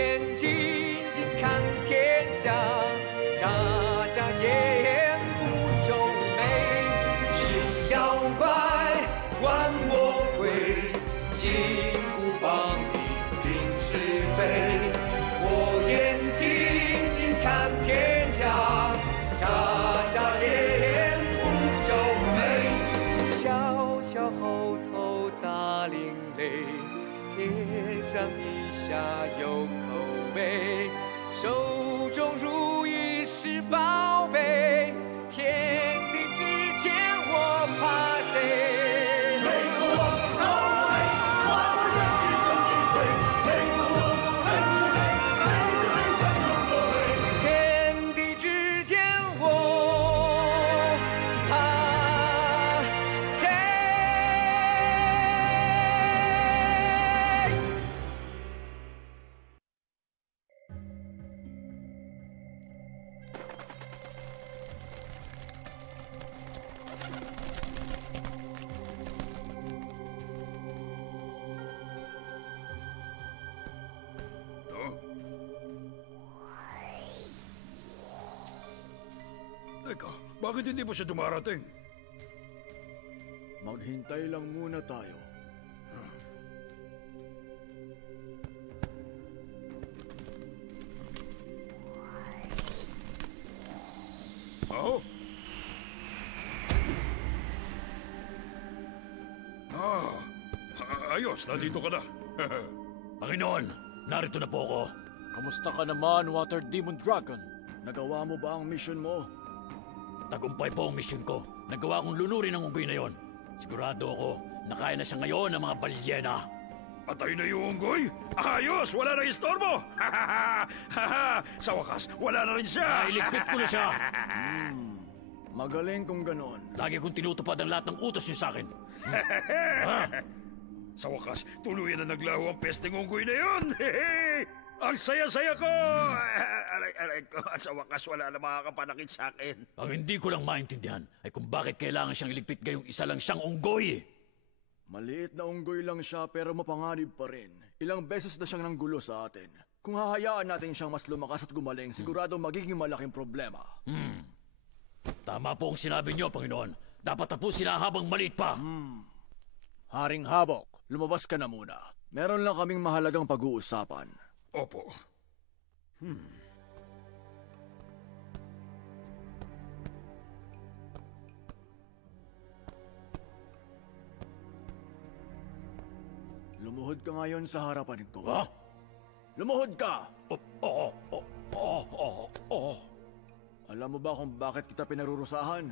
眼睛睛看天下，眨眨眼不皱眉。是妖怪玩魔鬼，金箍棒比拼是非。我眼睛睛看天下，眨眨眼不皱眉。小小猴头大领雷，天上地下有口碑。手中如意是宝贝，天地之间我怕谁？天地之间我怕谁？Teka, bakit hindi pa siya dumarating? Maghintay lang muna tayo. Oh? Ayos, nandito ka na. Panginoon, narito na po ako. Kamusta ka naman, Water Demon Dragon? Nagawa mo ba ang mission mo? Tagumpay po ang misyon ko. Nagawa kong lunurin ang unggoy na yon. Sigurado ako, nakaya na siya ngayon ng mga balyena. Patay na yung unggoy? Ayos, wala na istorbo. Sa wakas, wala na rin siya. Nailigpit ko na siya. Magaling kung ganon. Lagi kong tinutupad ang lahat ng utos niyo sa akin. Sa wakas, tuluyan na naglaho ang pesteng unggoy na yun. Ang saya-saya ko! Aray ko, sa wakas wala na makakapanakit sa akin. Ang hindi ko lang maintindihan ay kung bakit kailangan siyang iligpit gayong isa lang siyang unggoy. Maliit na unggoy lang siya pero mapanganib pa rin. Ilang beses na siyang nanggulo sa atin. Kung hahayaan natin siyang mas lumakas at gumaling, sigurado magiging malaking problema. Tama po ang sinabi niyo, Panginoon. Dapat tapusin na habang maliit pa. Haring Habok, lumabas ka na muna. Meron lang kaming mahalagang pag-uusapan. Opo. Lumuhod ka ngayon sa harapan ko. Ha? Lumuhod ka! Oo. Alam mo ba kung bakit kita pinarurusahan?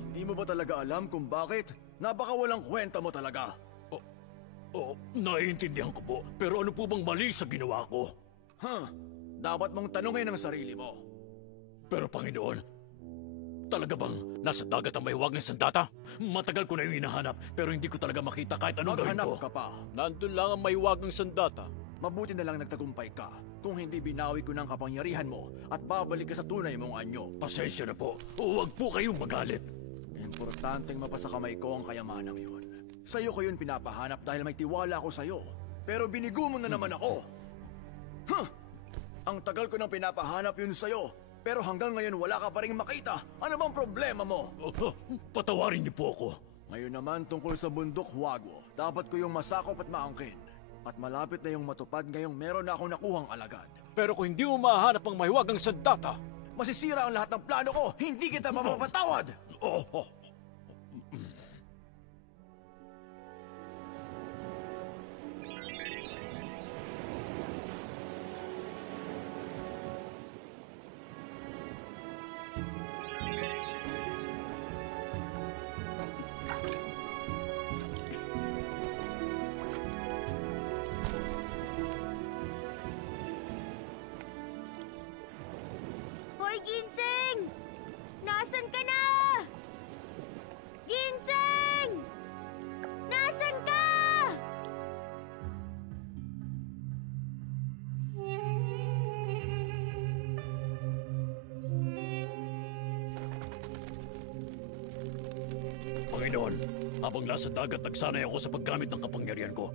Hindi mo ba talaga alam kung bakit? Napakawalang kwenta mo talaga. Naiintindihan ko po. Pero ano po bang mali sa ginawa ko? Dapat mong tanungin ang sarili mo. Pero Panginoon, talaga bang nasa dagat ang mahiwag ng sandata? Matagal ko na yung hinahanap, pero hindi ko talaga makita kahit anong gawin ko. Maghanap ka pa. Nandun lang ang mahiwagang sandata. Mabuti na lang nagtagumpay ka. Kung hindi binawi ko ng kapangyarihan mo at babalik ka sa tunay mong anyo. Pasensya na po. Huwag po kayong magalit. Importanteng mapasa kamay ko ang kayamanang yun. Sa'yo ko yun pinapahanap dahil may tiwala ako sa'yo. Pero binigo mo na naman ako. Ang tagal ko nang pinapahanap yun sa'yo. Pero hanggang ngayon wala ka pa rin makita. Ano bang problema mo? Patawarin niyo po ako. Ngayon naman tungkol sa bundok Huagwo. Dapat ko yung masakop at maangkin. At malapit na yung matupad ngayong meron na akong nakuhang alagad. Pero kung hindi mo mahanap ang mahiwagang sandata, masisira ang lahat ng plano ko. Hindi kita mapapatawad! Hoy, Ginseng! Nasaan ka na? Ginseng! Nasaan ka? Panginoon, habang nasa dagat nagsanay ako sa paggamit ng kapangyarihan ko.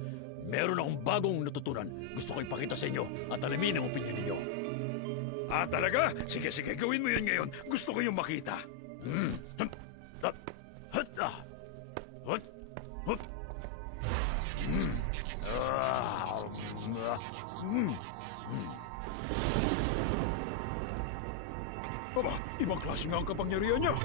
Meron akong bagong natutunan. Gusto ko ipakita sa inyo at alamin ang opinion ninyo. Ah, talaga? Sige, gawin mo yun ngayon. Gusto ko yung makita. Aba, ibang klase nga ang kapangyarihan niya.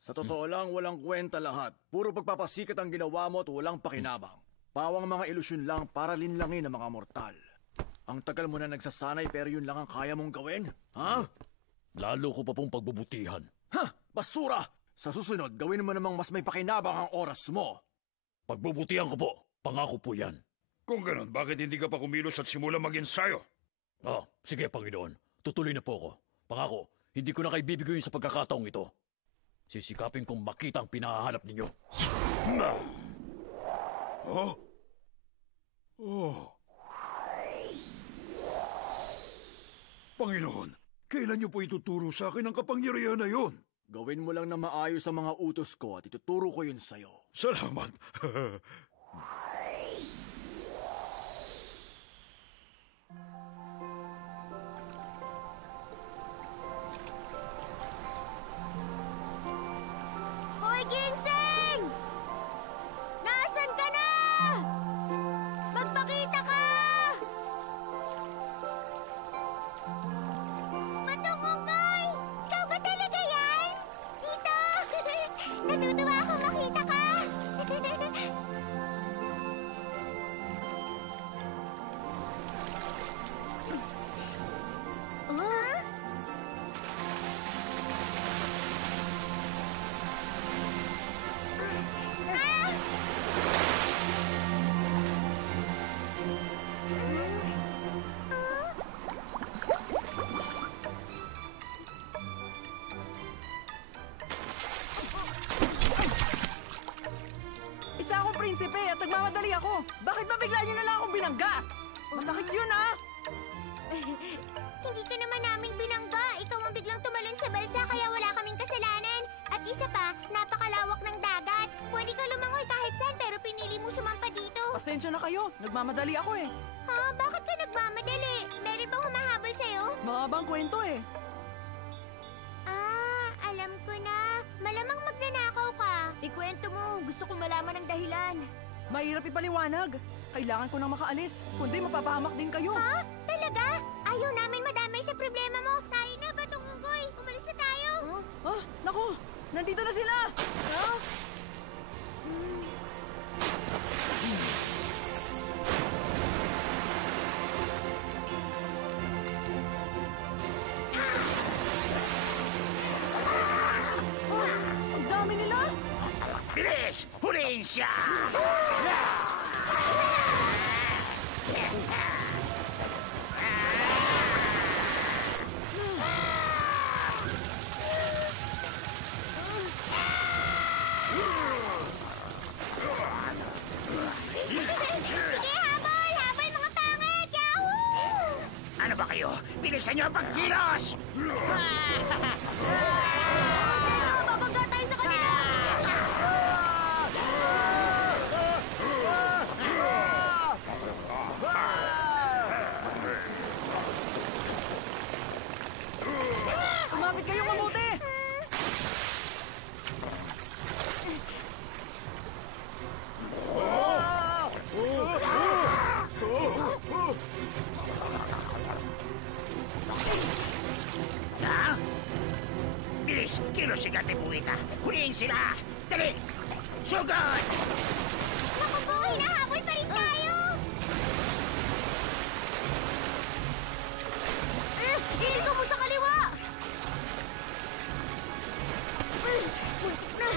Sa totoo lang, walang kwenta lahat. Puro pagpapasikat ang ginawa mo at walang pakinabang. Pawang mga ilusyon lang para linlangin ang mga mortal. Ang tagal mo na nagsasanay pero yun lang ang kaya mong gawin? Ha? Lalo ko pa pong pagbubutihan. Ha! Basura! Sa susunod, gawin mo namang mas may pakinabang ang oras mo. Pagbubutihan ko po. Pangako po yan. Kung ganon, bakit hindi ka pa kumilos at simula mag-ensayo? Sige, Panginoon. Tutuloy na po ako. Pangako, hindi ko na kayo bibigyan sa pagkakataong ito. Sisikapin kong makita ang pinahahanap ninyo. Panginoon, kailan niyo po ituturo sa akin ang kapangyarihan na yun? Gawin mo lang na maayos ang mga utos ko at ituturo ko yun sa'yo. Salamat. Hoy, Ginseng! Nasaan ka na? Magpakita ka! Matungunggoy! Ikaw ba talaga yan? Tito! Natutuwa ako makita ka! Huh? Isa akong prinsipe at nagmamadali ako. Bakit ba bigla niyo na lang akong binangga? Masakit yun, ah! Hindi ka naman namin binangga. Ikaw ang biglang tumalon sa balsa kaya wala kaming kasalanan. At isa pa, napakalawak ng dagat. Pwede ka lumangoy kahit saan pero pinili mo sumampa dito. Pasensya na kayo. Nagmamadali ako eh. Ha? Bakit ka nagmamadali? Meron bang humahabol sa'yo? Mahabang kwento eh. Alam ko na. Malamang magnanakaw ka. Ikwento mo. Gusto kong malaman ang dahilan. Mahirap ipaliwanag. Kailangan ko nang makaalis. Kundi mapapahamak din kayo. Ha? Talaga? Ayaw namin madamay sa problema mo. Tayo na, Batunggoy. Umalis na tayo. Ah, naku! Nandito na sila! Ang dami nila! Bilis! Huliin siya! Sige, habol! Habol, mga pangit! Yahoo! Ano ba kayo? Bilisan niyo ang pagkilos! Babangga tayo sa kanila! Kumapit kayong mabuti! Ha? Bilis! Kilos si Gante Buwita! Huliin sila! Dali! Sugod! Naku po, hinahabol pa rin tayo! Iliko mo sa kaliwa! Muntik na!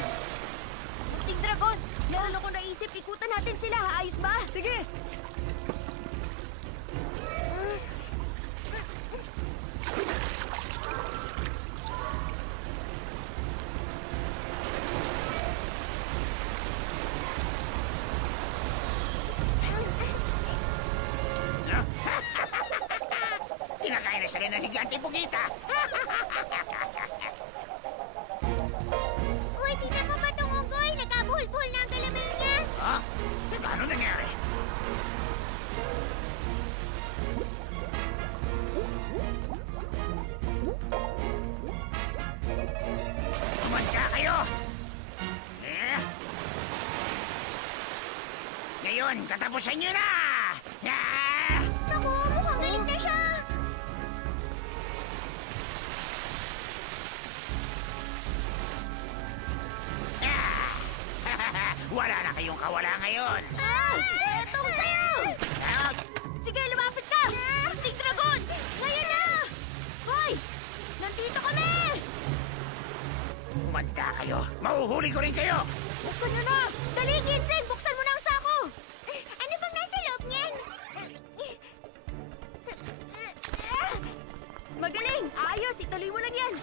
Munting dragon! Meron ako naisip, ikutan natin sila. Ayos ba? Sige! Kinakain na sila ng Gante Buwita! Uy, tingnan mo ba itong unggoy? Nagkabuhol-buhol na ang galamay niya. Ha? Ano nangyari? Kumanda kayo! Ngayon, katapusan niyo na! Naku, mukhang galing na siya. Wala na kayong kawala ngayon! Etong sa'yo! Sige, lumapit ka! Munting dragon! Ngayon na! Hoy! Nandito kami! Kumanda kayo! Mauhuli ko rin kayo! Buksan nyo na! Dali, Ginseng! Buksan mo na ang sako! Ano bang nasa loob niyan? Magaling! Ayos! Ituloy mo lang yan!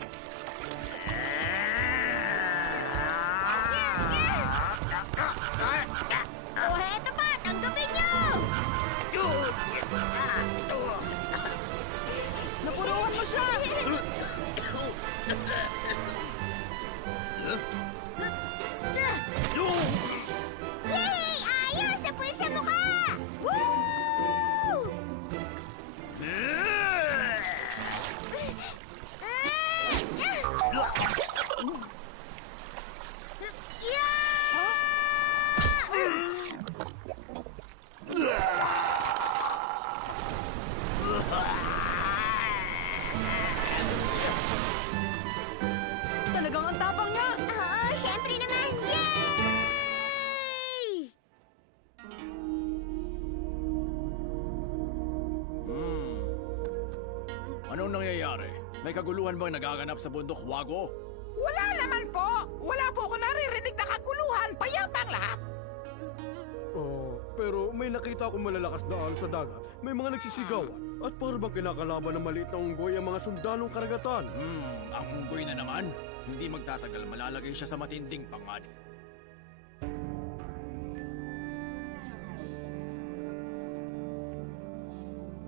O, heto pa! Tanggapin nyo! Napuruhan mo siya! Yay! Ayos! Sapul sa mukha! Woo! Talagang ang tapang niya! Oo, syempre naman! Yay! Anong nangyayari? May kaguluhan bang nagaganap sa bundok Wago? Wala naman po. Wala po ako naririnig na kaguluhan. Payapang lahat. Oh, pero may nakita akong malalakas na alon sa dagat. May mga nagsisigawan. At para bang kinakalaban ng maliit na unggoy ang mga sundalong karagatan? Ang unggoy na naman. Hindi magtatagal, malalagay siya sa matinding panganib.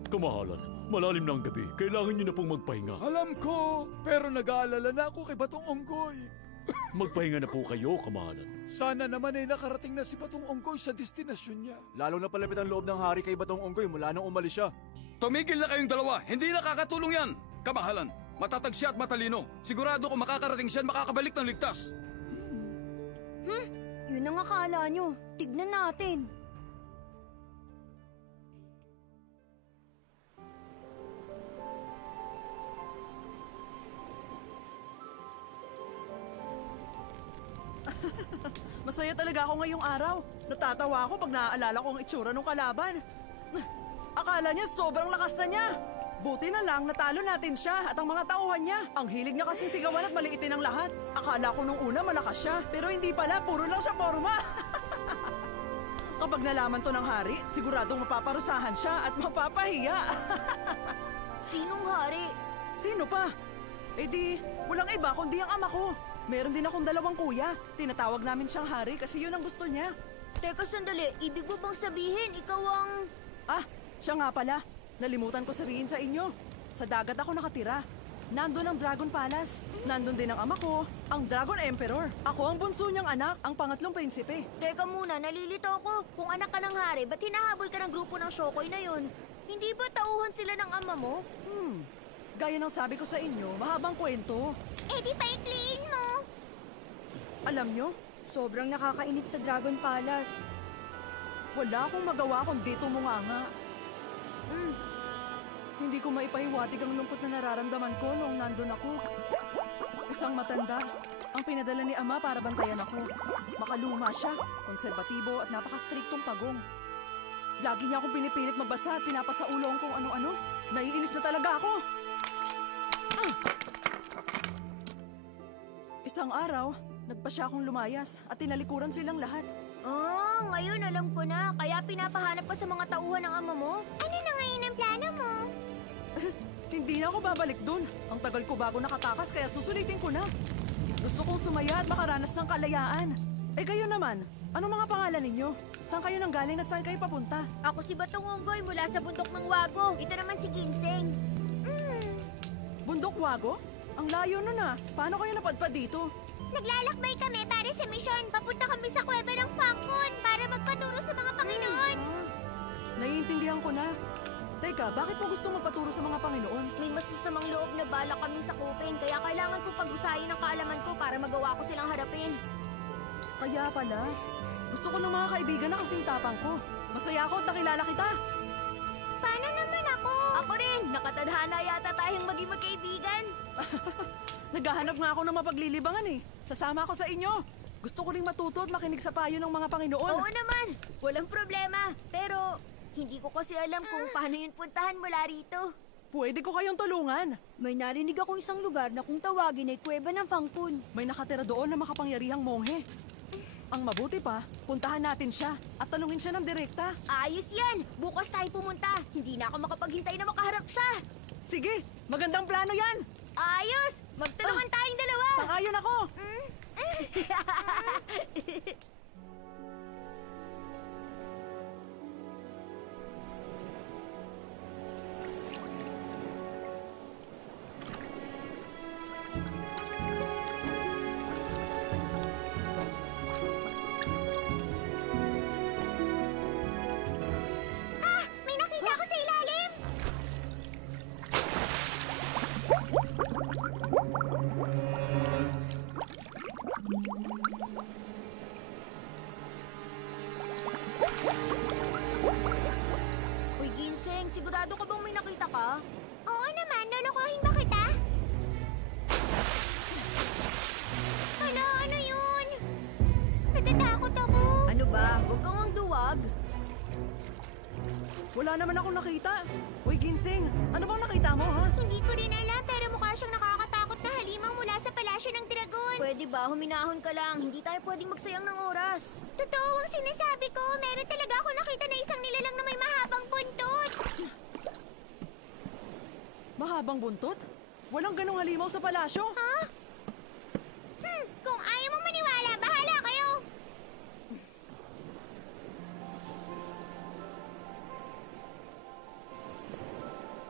Kamahalan, malalim na ang gabi. Kailangan niyo na pong magpahinga. Alam ko, pero nag-aalala na ako kay Batong Onggoy. Magpahinga na po kayo, kamahalan. Sana naman ay nakarating na si Batong Onggoy sa destinasyon niya. Lalo na palapit ang loob ng hari kay Batong Onggoy mula nang umalis siya. Tumigil na kayong dalawa. Hindi nakakatulong yan. Kamahalan, matatag siya at matalino. Sigurado kung makakarating siya, makakabalik ng ligtas. Yun ang akala nyo. Tignan natin. Masaya talaga ako ngayong araw. Natatawa ako pag naaalala ko ang itsura ng kalaban. Akala niya sobrang lakas na niya. Buti na lang natalo natin siya at ang mga tauhan niya. Ang hilig niya kasing sigawan at maliitin ang lahat. Akala ko nung una malakas siya, pero hindi pala, puro lang siya forma. Kapag nalaman to ng hari, siguradong mapaparusahan siya at mapapahiya. Sinong hari? Sino pa? Eh di, walang iba kundi ang ama ko. Meron din akong 2 kuya. Tinatawag namin siyang Hari kasi yun ang gusto niya. Teka sandali, ibig mo bang sabihin ikaw ang... Ah, siya nga pala. Nalimutan ko sabihin sa inyo. Sa dagat ako nakatira. Nandun ang Dragon Palace. Nandun din ang ama ko, ang Dragon Emperor. Ako ang bunso niyang anak, ang pangatlong prinsipe. Teka muna, nalilito ako. Kung anak ka ng hari, ba't hinahabol ka ng grupo ng Shokoy na yun? Hindi ba tauhan sila ng ama mo? Gaya ng sabi ko sa inyo, mahabang kwento. Eh di paikliin mo. Alam nyo, Sobrang nakakainip sa Dragon Palace. wala akong magawa kundi tumunganga. Hindi ko maipahiwatig ang lungkot na nararamdaman ko noong nandun ako. Isang matanda, ang pinadala ni Ama para bantayan ako. Makaluma siya, konserbatibo at napaka-striktong pagong. Lagi niya akong pinipilit magbasa at pinapasaulo kung ano-ano. Naiinis na talaga ako. Isang araw, nagpa siya akong lumayas at tinalikuran silang lahat. Oh, ngayon alam ko na. Kaya pinapahanap ka sa mga tauhan ng ama mo? Ano na ngayon ang plano mo? Hindi na ako babalik dun. Ang tagal ko bago nakatakas kaya susulitin ko na. Gusto kong sumaya at makaranas ng kalayaan. Eh kayo naman, anong mga pangalan ninyo? Saan kayo nanggaling at saan kayo papunta? Ako si Batong Onggoy mula sa bundok ng Wago. Ito naman si Ginseng. Bundok Wago? Ang layo nun ah. Paano kayo napadpad dito? Naglalakbay kami para sa misyon. Papunta kami sa kuweba ng Fangkon para magpaturo sa mga Panginoon. Naiintindihan ko na. Teka, bakit mo gusto magpaturo sa mga Panginoon? May masasamang loob na balak kami sakupin, kaya kailangan ko pag-usayin ang kaalaman ko para magawa ko silang harapin. Kaya pala, gusto ko ng mga kaibigan na kasing tapang ko. Masaya ako at nakilala kita. Paano naman ako? Ako rin. Nakatadhana yata tayong maging magkaibigan. Naghahanap nga ako ng mapaglilibangan eh. Sasama ako sa inyo. Gusto ko ring matuto at makinig sa payo ng mga Panginoon. Oo naman. Walang problema. Pero hindi ko kasi alam kung paano yun puntahan mula rito. Pwede ko kayong tulungan. May narinig akong isang lugar na kung tawagin ay Kuweba ng Fangkun. May nakatira doon na makapangyarihang monghe. Ang mabuti pa, puntahan natin siya at tanungin siya ng direkta. Ayos yan! Bukas tayo pumunta. Hindi na ako makapaghintay na makaharap siya. Sige, magandang plano yan! Ayos! Magtulungan tayong dalawa! Sangayon ako! May nakita ako sa ilalim! Uy, Ginseng, sigurado ka bang may nakita ka? Oo naman, lolokohin ba kita? Hala, ano yun? Natatakot ako. Ano ba? Huwag kang ang duwag. Wala naman akong nakita. Uy, Ginseng, ano bang nakita mo, ha? Hindi ko rin alam, pero mukha siyang nakakatakot na halimaw mula sa palasyo ng dragon. Pwede ba? Huminahon ka lang. Hindi tayo pwedeng magsayang ng oras. Totoo ang sinasabi ko. Meron talaga ako nakita na isang nilalang na may mahabang buntot. Mahabang buntot? Walang ganong halimaw sa palasyo? Ha? Kung ayaw mong maniwala, bahala kayo.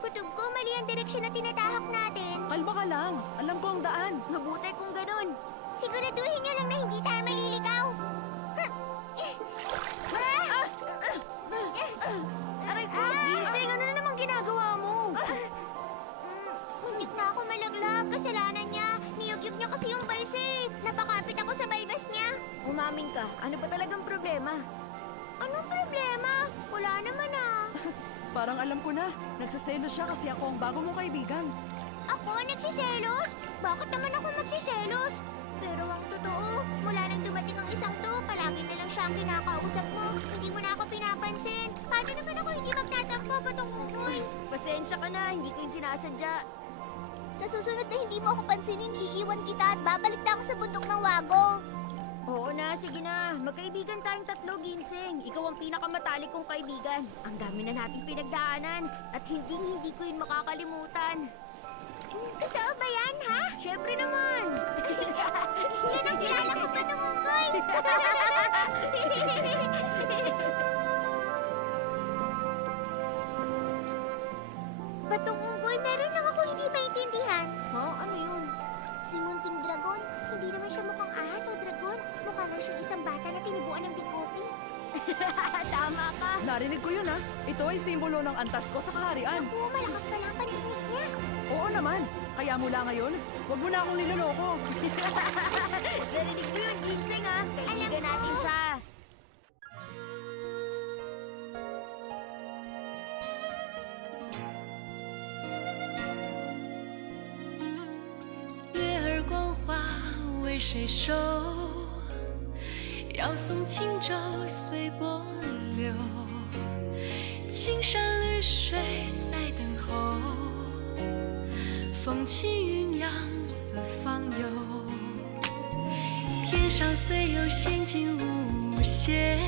Kutob ko, mali ang direksyon na tinatahak natin. Kalma ka lang. Alam ko ang daan. Mabuti kung ganun. Siguraduhin niyo lang na hindi tayo maliligaw. Aray ko, Ginseng, ano na namang ginagawa mo? Muntik na ako malaglag. Kasalanan niya. Niyugyug niya kasi yung balsa eh. Napakapit ako sa balbas niya. Umamin ka. Ano pa talagang problema? Anong problema? Wala naman ah. Parang alam ko na. Nagsaselos siya kasi ako ang bago mong kaibigan. Ako nagsiselos? Bakit naman ako magsiselos? Pero ang totoo, mula nang dumating ang isang to, palagi na lang siya ang kinakausap mo. Hindi mo na ako pinapansin. Paano naman ako hindi magtatampo, Batong Onggoy? Pasensya ka na, hindi ko yung sinasadya. Sa susunod na hindi mo ako pansinin, iiwan kita at babalik na ako sa bundok ng Wago. Oo na, sige na. Magkaibigan tayong 3, Ginseng. Ikaw ang pinakamatalik kong kaibigan. Ang dami na nating pinagdaanan at hindi ko yun makakalimutan. Totoo ba yan, ha? Siyempre naman! Yan ang kilala ko pa itong unggoy! Batong unggoy, meron lang ako hindi maintindihan. Ano yun? Si Munting Dragon, hindi naman siya mukhang ahas o dragon. Mukha lang siya isang bata na tinubuan ng bikote. Tama ka! Narinig ko yun, ha? Ito ay simbolo ng antas ko sa kaharian. Naku, malakas pala ang pandinig niya. Oo naman. Kaya mula ngayon, huwag mo na akong niloloko. Narinig ko yun, Ginseng, ha? Kaibigan natin siya.谁收？要送轻舟随波流，青山绿水在等候，风起云扬四方游。天上虽有仙境无限，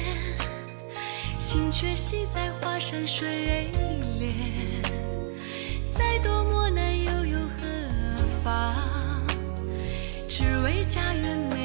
心却系在华山水帘。再多磨难又有何妨？只为家园美。